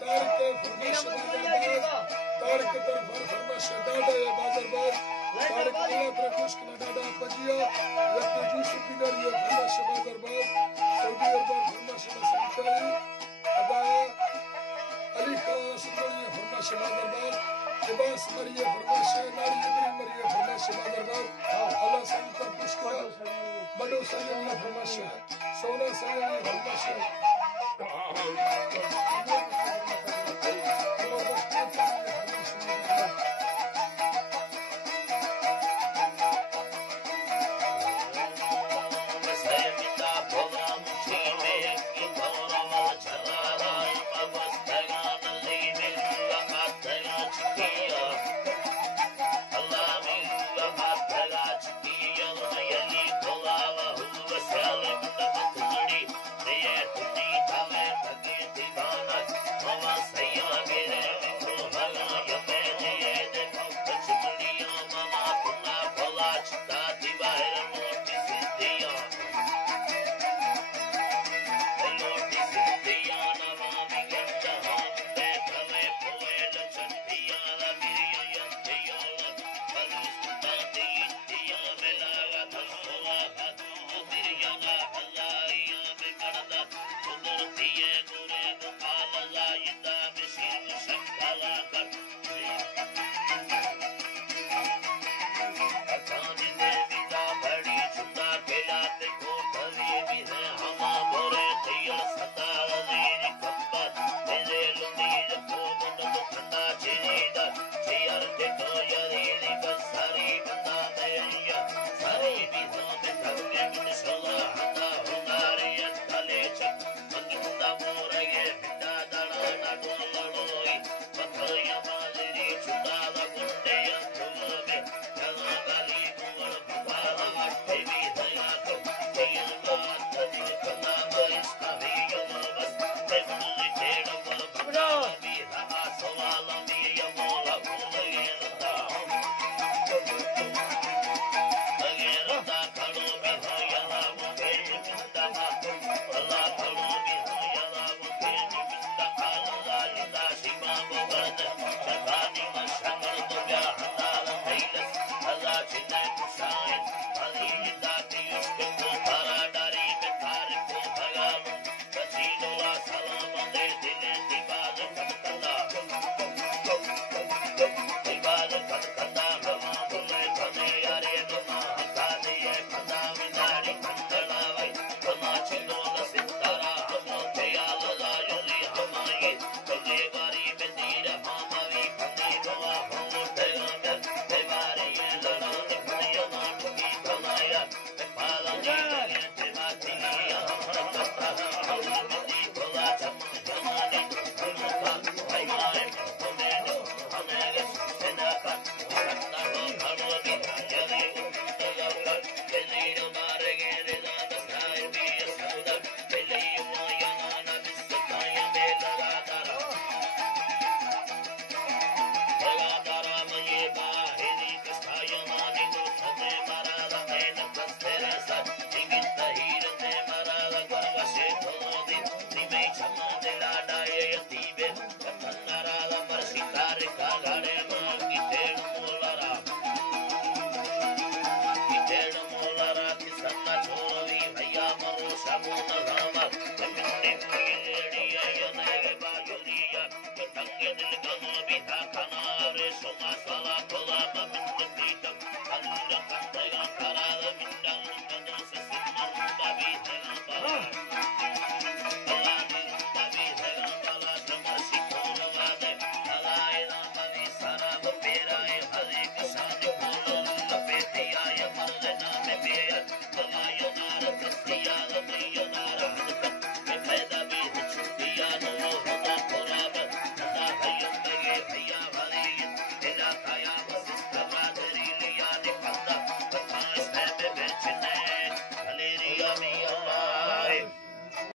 तारिक फरमाश तारिक तरफ फरमाश डाडा ये बाजरबाज तारिक अल्लाह पर खुश कना डाडा पजिया यत्ते यूसुफ दिनर ये फरमाश बाजरबाज सऊदी अरब फरमाश संताई अदा अली खान सुमरिया फरमाश बाजरबाज लिबास मरिया फरमाश नारी इब्राहिम मरिया फरमाश बाजरबाज अल्लाह संतर खुश कना बड़ो सैयद फरमाश सोना सैयद फरमाश Diego